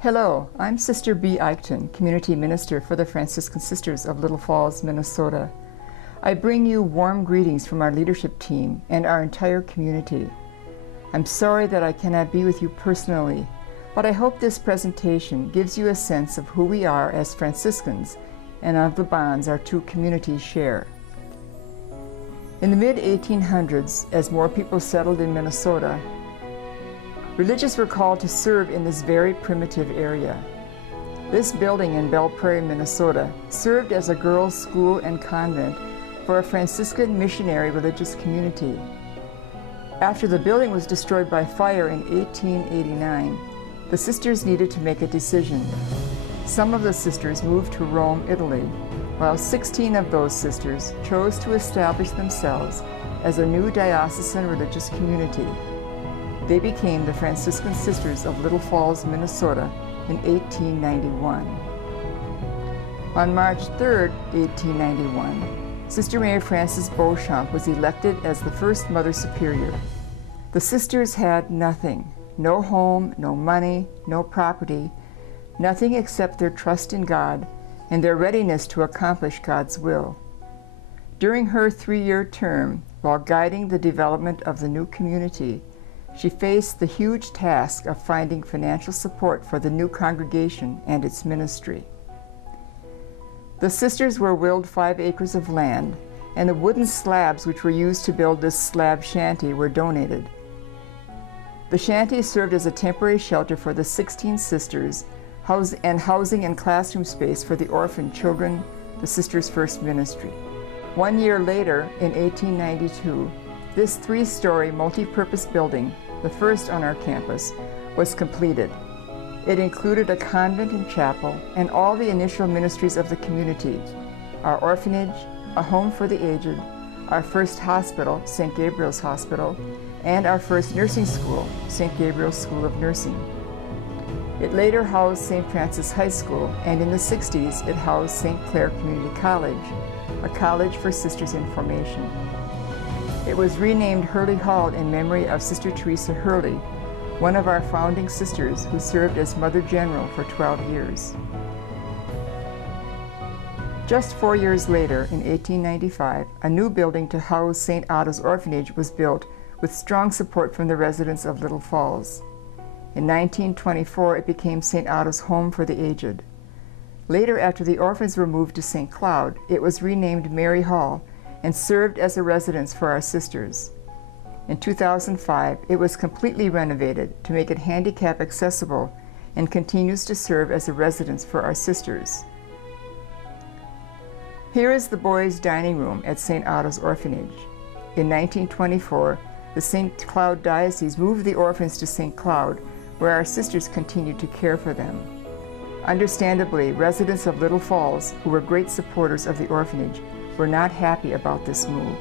Hello, I'm Sister B. Eichten, Community Minister for the Franciscan Sisters of Little Falls, Minnesota. I bring you warm greetings from our leadership team and our entire community. I'm sorry that I cannot be with you personally, but I hope this presentation gives you a sense of who we are as Franciscans and of the bonds our two communities share. In the mid-1800s, as more people settled in Minnesota, religious were called to serve in this very primitive area. This building in Belle Prairie, Minnesota, served as a girls' school and convent for a Franciscan missionary religious community. After the building was destroyed by fire in 1889, the sisters needed to make a decision. Some of the sisters moved to Rome, Italy, while 16 of those sisters chose to establish themselves as a new diocesan religious community. They became the Franciscan Sisters of Little Falls, Minnesota in 1891. On March 3, 1891, Sister Mary Frances Beauchamp was elected as the first Mother Superior. The sisters had nothing, no home, no money, no property, nothing except their trust in God and their readiness to accomplish God's will. During her 3-year term, while guiding the development of the new community, she faced the huge task of finding financial support for the new congregation and its ministry. The sisters were willed 5 acres of land, and the wooden slabs which were used to build this slab shanty were donated. The shanty served as a temporary shelter for the 16 sisters and housing and classroom space for the orphan children, the sisters' first ministry. 1 year later, in 1892, this 3-story multi-purpose building, the first on our campus, was completed. It included a convent and chapel and all the initial ministries of the community: our orphanage, a home for the aged, our first hospital, St. Gabriel's Hospital, and our first nursing school, St. Gabriel's School of Nursing. It later housed St. Francis High School, and in the 60s it housed St. Clair Community College, a college for sisters in formation. It was renamed Hurley Hall in memory of Sister Teresa Hurley, one of our founding sisters who served as Mother General for 12 years. Just 4 years later, in 1895, a new building to house St. Otto's Orphanage was built with strong support from the residents of Little Falls. In 1924, it became St. Otto's Home for the Aged. Later, after the orphans were moved to St. Cloud, it was renamed Mary Hall and served as a residence for our sisters. In 2005, it was completely renovated to make it handicap accessible and continues to serve as a residence for our sisters. Here is the boys' dining room at St. Otto's Orphanage. In 1924, the St. Cloud Diocese moved the orphans to St. Cloud, where our sisters continued to care for them. Understandably, residents of Little Falls, who were great supporters of the orphanage, were not happy about this move.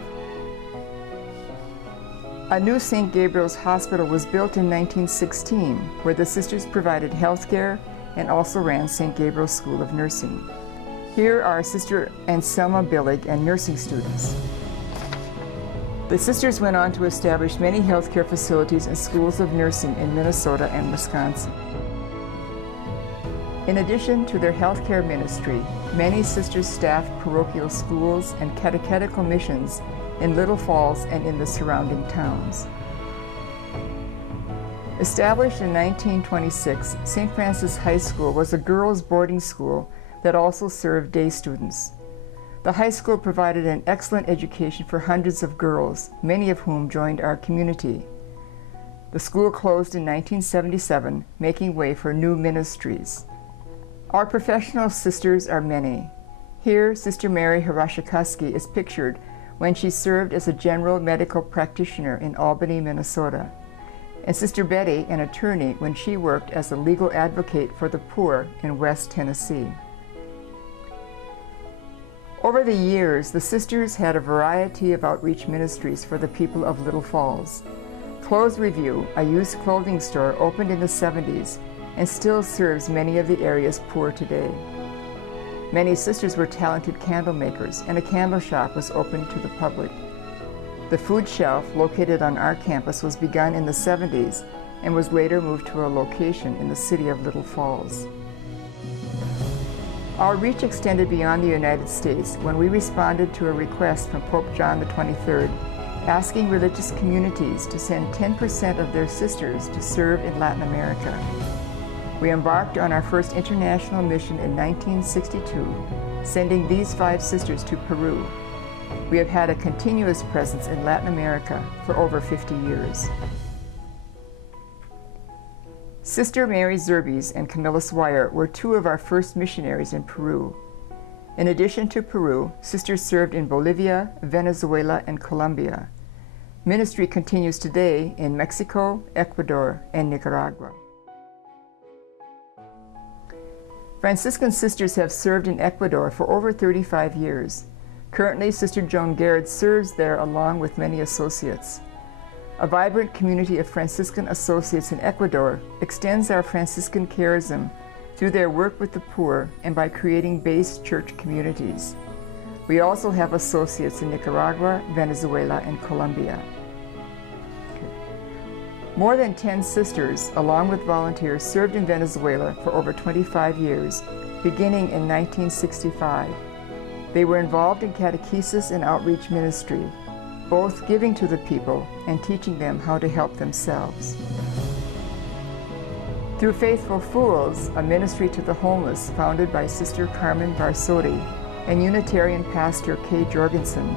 A new St. Gabriel's Hospital was built in 1916, where the sisters provided health care and also ran St. Gabriel's School of Nursing. Here are Sister Anselma Billig and nursing students. The sisters went on to establish many healthcare facilities and schools of nursing in Minnesota and Wisconsin. In addition to their healthcare ministry, many sisters staffed parochial schools and catechetical missions in Little Falls and in the surrounding towns. Established in 1926, St. Francis High School was a girls' boarding school that also served day students. The high school provided an excellent education for hundreds of girls, many of whom joined our community. The school closed in 1977, making way for new ministries. Our professional sisters are many. Here, Sister Mary Harashikoski is pictured when she served as a general medical practitioner in Albany, Minnesota, and Sister Betty, an attorney, when she worked as a legal advocate for the poor in West Tennessee. Over the years, the sisters had a variety of outreach ministries for the people of Little Falls. Clothes Review, a used clothing store, opened in the 70s and still serves many of the area's poor today. Many sisters were talented candle makers, and a candle shop was open to the public. The food shelf, located on our campus, was begun in the 70s and was later moved to a location in the city of Little Falls. Our reach extended beyond the United States when we responded to a request from Pope John XXIII asking religious communities to send 10% of their sisters to serve in Latin America. We embarked on our first international mission in 1962, sending these 5 sisters to Peru. We have had a continuous presence in Latin America for over 50 years. Sister Mary Zerbes and Camilla Swire were 2 of our first missionaries in Peru. In addition to Peru, sisters served in Bolivia, Venezuela, and Colombia. Ministry continues today in Mexico, Ecuador, and Nicaragua. Franciscan sisters have served in Ecuador for over 35 years. Currently, Sister Joan Garrett serves there along with many associates. A vibrant community of Franciscan associates in Ecuador extends our Franciscan charism through their work with the poor and by creating base church communities. We also have associates in Nicaragua, Venezuela, and Colombia. More than 10 sisters, along with volunteers, served in Venezuela for over 25 years, beginning in 1965. They were involved in catechesis and outreach ministry, both giving to the people and teaching them how to help themselves. Through Faithful Fools, a ministry to the homeless founded by Sister Carmen Barsodi and Unitarian Pastor Kay Jorgensen,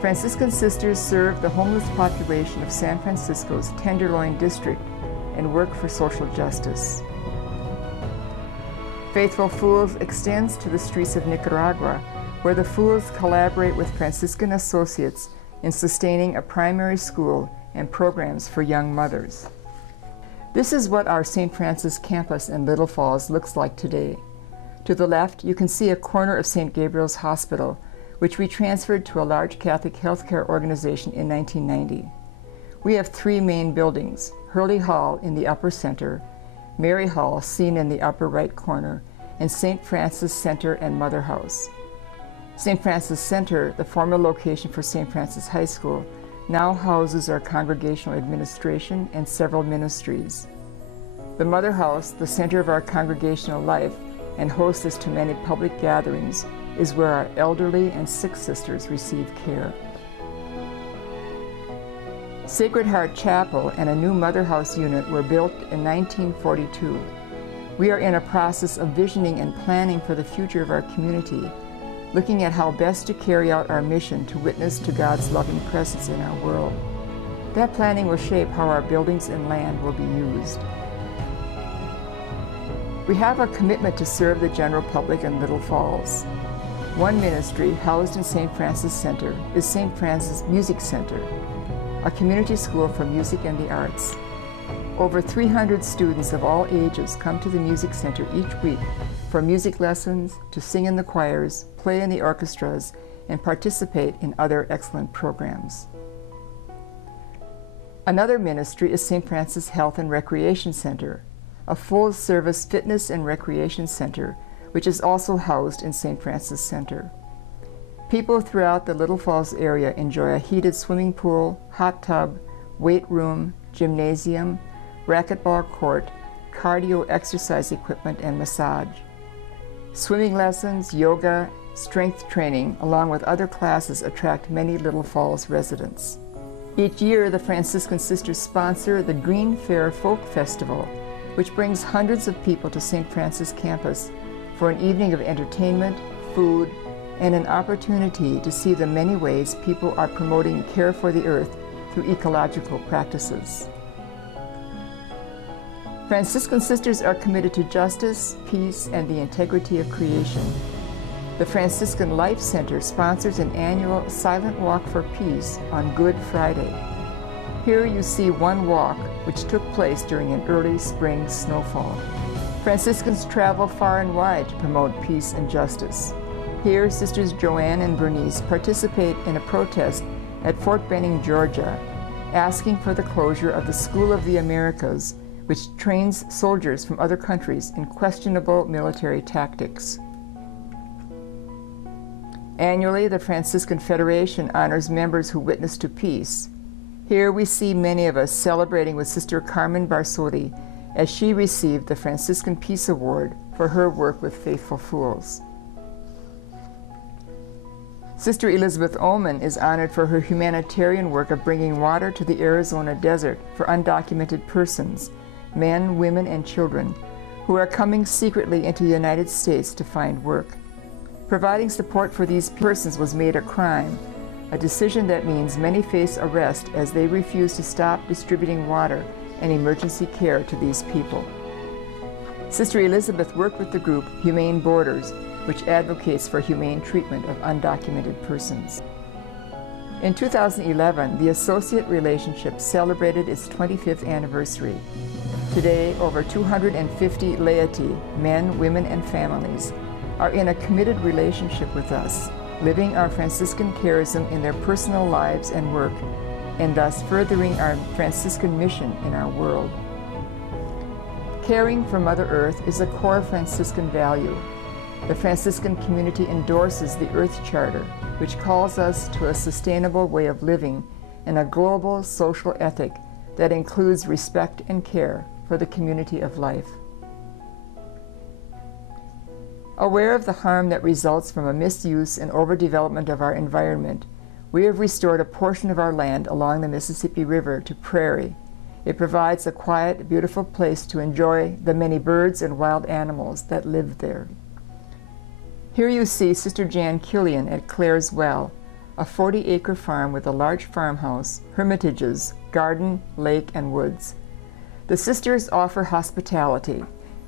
Franciscan sisters serve the homeless population of San Francisco's Tenderloin District and work for social justice. Faithful Fools extends to the streets of Nicaragua, where the Fools collaborate with Franciscan associates in sustaining a primary school and programs for young mothers. This is what our St. Francis campus in Little Falls looks like today. To the left, you can see a corner of St. Gabriel's Hospital, which we transferred to a large Catholic healthcare organization in 1990. We have 3 main buildings: Hurley Hall in the upper center, Mary Hall seen in the upper right corner, and St. Francis Center and Mother House. St. Francis Center, the former location for St. Francis High School, now houses our congregational administration and several ministries. The Mother House, the center of our congregational life and hostess to many public gatherings, is where our elderly and sick sisters receive care. Sacred Heart Chapel and a new Mother House unit were built in 1942. We are in a process of visioning and planning for the future of our community, looking at how best to carry out our mission to witness to God's loving presence in our world. That planning will shape how our buildings and land will be used. We have a commitment to serve the general public in Little Falls. One ministry housed in St. Francis Center is St. Francis Music Center, a community school for music and the arts. Over 300 students of all ages come to the Music Center each week for music lessons, to sing in the choirs, play in the orchestras, and participate in other excellent programs. Another ministry is St. Francis Health and Recreation Center, a full-service fitness and recreation center, which is also housed in St. Francis Center. People throughout the Little Falls area enjoy a heated swimming pool, hot tub, weight room, gymnasium, racquetball court, cardio exercise equipment, and massage. Swimming lessons, yoga, strength training, along with other classes attract many Little Falls residents. Each year, the Franciscan Sisters sponsor the Green Fair Folk Festival, which brings hundreds of people to St. Francis campus for an evening of entertainment, food, and an opportunity to see the many ways people are promoting care for the earth through ecological practices. Franciscan Sisters are committed to justice, peace, and the integrity of creation. The Franciscan Life Center sponsors an annual Silent Walk for Peace on Good Friday. Here you see one walk which took place during an early spring snowfall. Franciscans travel far and wide to promote peace and justice. Here, Sisters Joanne and Bernice participate in a protest at Fort Benning, Georgia, asking for the closure of the School of the Americas, which trains soldiers from other countries in questionable military tactics. Annually, the Franciscan Federation honors members who witness to peace. Here we see many of us celebrating with Sister Carmen Barsotti as she received the Franciscan Peace Award for her work with faithful fools. Sister Elizabeth Ullman is honored for her humanitarian work of bringing water to the Arizona desert for undocumented persons, men, women, and children, who are coming secretly into the United States to find work. Providing support for these persons was made a crime, a decision that means many face arrest as they refuse to stop distributing water and emergency care to these people. Sister Elizabeth worked with the group Humane Borders, which advocates for humane treatment of undocumented persons. In 2011, the Associate Relationship celebrated its 25th anniversary. Today, over 250 laity, men, women, and families, are in a committed relationship with us, living our Franciscan charism in their personal lives and work, and thus furthering our Franciscan mission in our world. Caring for Mother Earth is a core Franciscan value. The Franciscan community endorses the Earth Charter, which calls us to a sustainable way of living and a global social ethic that includes respect and care for the community of life. Aware of the harm that results from a misuse and overdevelopment of our environment, we have restored a portion of our land along the Mississippi River to prairie. It provides a quiet, beautiful place to enjoy the many birds and wild animals that live there. Here you see Sister Jan Killian at Clare's Well, a 40-acre farm with a large farmhouse, hermitages, garden, lake, and woods. The sisters offer hospitality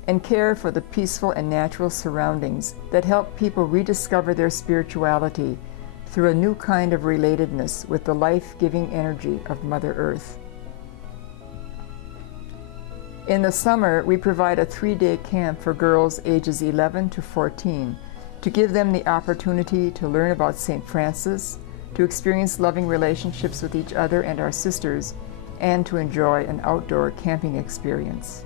and care for the peaceful and natural surroundings that help people rediscover their spirituality through a new kind of relatedness with the life-giving energy of Mother Earth. In the summer, we provide a 3-day camp for girls ages 11 to 14 to give them the opportunity to learn about St. Francis, to experience loving relationships with each other and our sisters, and to enjoy an outdoor camping experience.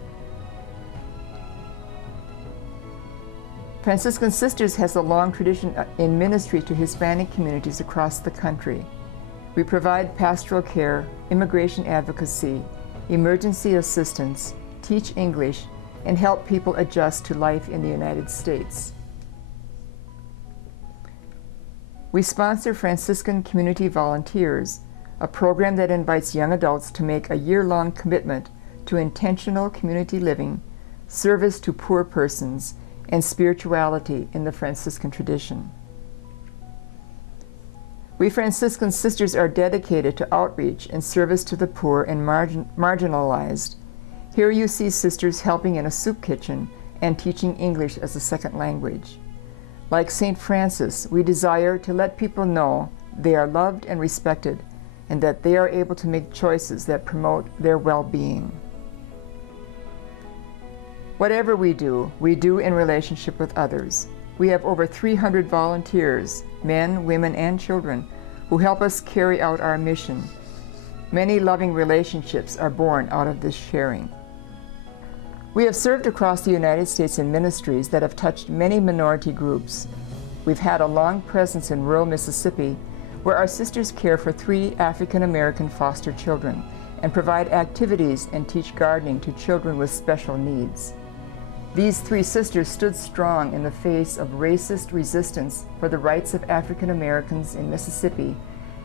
Franciscan Sisters has a long tradition in ministry to Hispanic communities across the country. We provide pastoral care, immigration advocacy, emergency assistance, teach English, and help people adjust to life in the United States. We sponsor Franciscan Community Volunteers, a program that invites young adults to make a year-long commitment to intentional community living, service to poor persons, and spirituality in the Franciscan tradition. We Franciscan Sisters are dedicated to outreach and service to the poor and marginalized. Here you see sisters helping in a soup kitchen and teaching English as a second language. Like St. Francis, we desire to let people know they are loved and respected and that they are able to make choices that promote their well-being. Whatever we do in relationship with others. We have over 300 volunteers, men, women, and children, who help us carry out our mission. Many loving relationships are born out of this sharing. We have served across the United States in ministries that have touched many minority groups. We've had a long presence in rural Mississippi, where our sisters care for 3 African American foster children and provide activities and teach gardening to children with special needs. These 3 sisters stood strong in the face of racist resistance for the rights of African Americans in Mississippi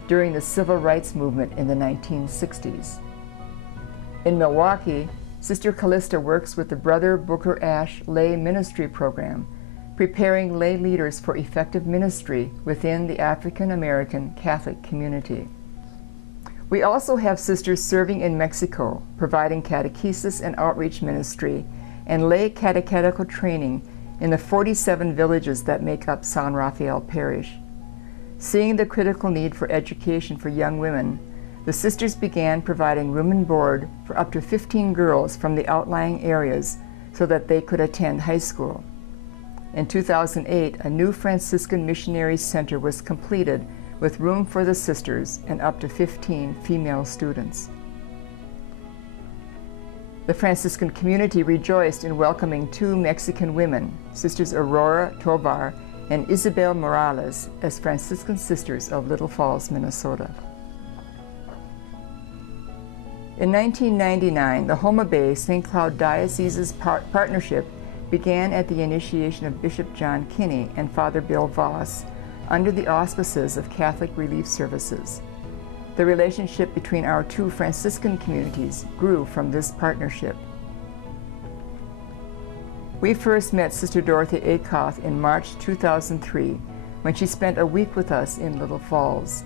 during the Civil Rights Movement in the 1960s. In Milwaukee, Sister Callista works with the Brother Booker Ash Lay Ministry Program, preparing lay leaders for effective ministry within the African American Catholic community. We also have sisters serving in Mexico, providing catechesis and outreach ministry and lay catechetical training in the 47 villages that make up San Rafael Parish. Seeing the critical need for education for young women, the sisters began providing room and board for up to 15 girls from the outlying areas so that they could attend high school. In 2008, a new Franciscan Missionary Center was completed with room for the sisters and up to 15 female students. The Franciscan community rejoiced in welcoming 2 Mexican women, Sisters Aurora Tobar and Isabel Morales, as Franciscan Sisters of Little Falls, Minnesota. In 1999, the Homa Bay St. Cloud Diocese's partnership began at the initiation of Bishop John Kinney and Father Bill Voss under the auspices of Catholic Relief Services. The relationship between our two Franciscan communities grew from this partnership. We first met Sister Dorothy Akoff in March 2003 when she spent a week with us in Little Falls.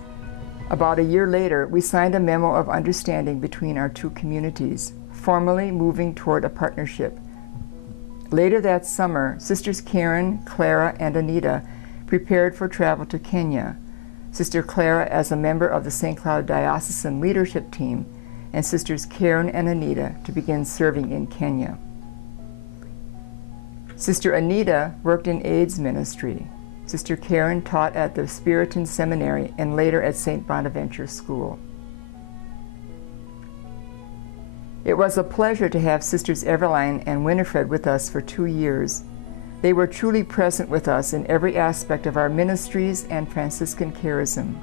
About a year later, we signed a memo of understanding between our two communities, formally moving toward a partnership. Later that summer, Sisters Karen, Clara, and Anita prepared for travel to Kenya, Sister Clara as a member of the St. Cloud Diocesan Leadership Team, and Sisters Karen and Anita to begin serving in Kenya. Sister Anita worked in AIDS ministry. Sister Karen taught at the Spiritan Seminary and later at St. Bonaventure School. It was a pleasure to have Sisters Everline and Winifred with us for 2 years. They were truly present with us in every aspect of our ministries and Franciscan charism.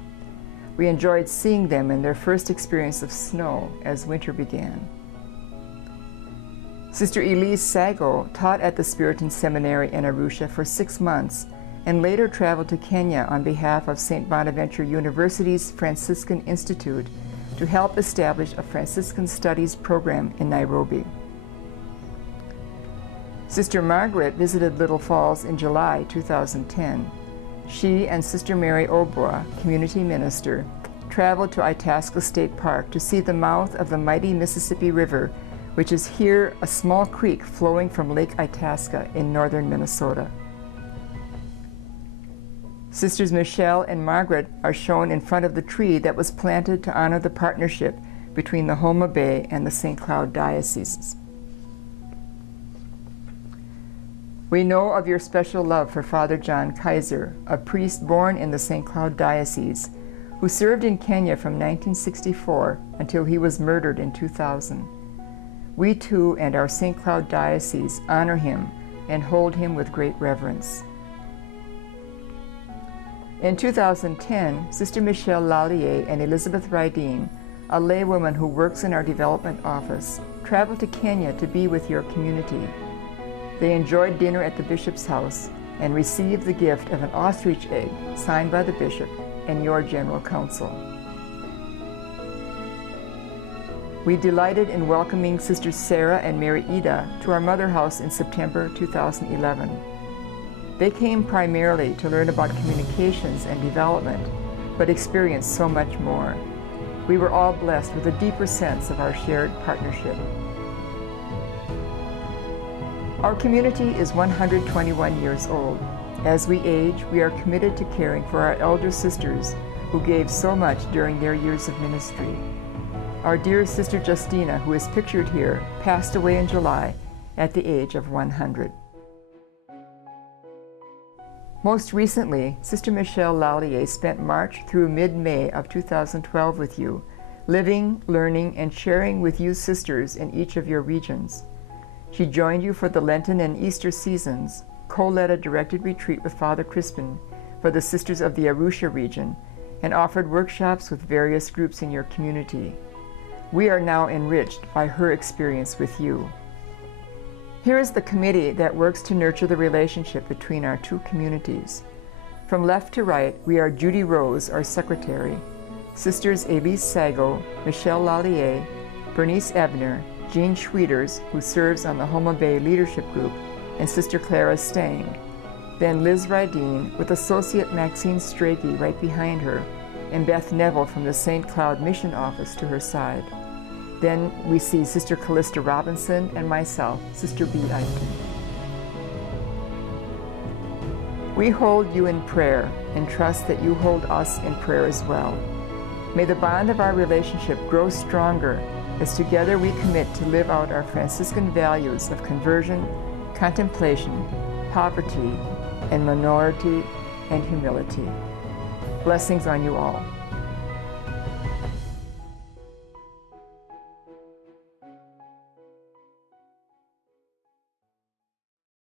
We enjoyed seeing them in their first experience of snow as winter began. Sister Elise Sago taught at the Spiritan Seminary in Arusha for 6 months and later traveled to Kenya on behalf of St. Bonaventure University's Franciscan Institute to help establish a Franciscan Studies program in Nairobi. Sister Margaret visited Little Falls in July 2010. She and Sister Mary Obua, community minister, traveled to Itasca State Park to see the mouth of the mighty Mississippi River, which is here a small creek flowing from Lake Itasca in northern Minnesota. Sisters Michelle and Margaret are shown in front of the tree that was planted to honor the partnership between the Homa Bay and the St. Cloud Dioceses. We know of your special love for Father John Kaiser, a priest born in the St. Cloud Diocese, who served in Kenya from 1964 until he was murdered in 2000. We too and our St. Cloud Diocese honor him and hold him with great reverence. In 2010, Sister Michelle Lallier and Elizabeth Rydeen, a laywoman who works in our development office, traveled to Kenya to be with your community. They enjoyed dinner at the bishop's house and received the gift of an ostrich egg signed by the bishop and your general council. We delighted in welcoming Sisters Sarah and Mary Ida to our mother house in September 2011. They came primarily to learn about communications and development, but experienced so much more. We were all blessed with a deeper sense of our shared partnership. Our community is 121 years old. As we age, we are committed to caring for our elder sisters who gave so much during their years of ministry. Our dear Sister Justina, who is pictured here, passed away in July at the age of 100. Most recently, Sister Michelle Lallier spent March through mid-May of 2012 with you, living, learning, and sharing with you sisters in each of your regions. She joined you for the Lenten and Easter seasons, co-led a directed retreat with Father Crispin for the Sisters of the Arusha region, and offered workshops with various groups in your community. We are now enriched by her experience with you. Here is the committee that works to nurture the relationship between our two communities. From left to right, we are Judy Rose, our secretary, Sisters Elise Sago, Michelle Lallier, Bernice Ebner, Jean Schwieters, who serves on the Homa Bay Leadership Group, and Sister Clara Stang. Then Liz Rydeen, with Associate Maxine Strachey right behind her, and Beth Neville from the St. Cloud Mission Office to her side. Then we see Sister Callista Robinson and myself, Sister B. Eichton. We hold you in prayer and trust that you hold us in prayer as well. May the bond of our relationship grow stronger as together we commit to live out our Franciscan values of conversion, contemplation, poverty, and minority and humility. Blessings on you all.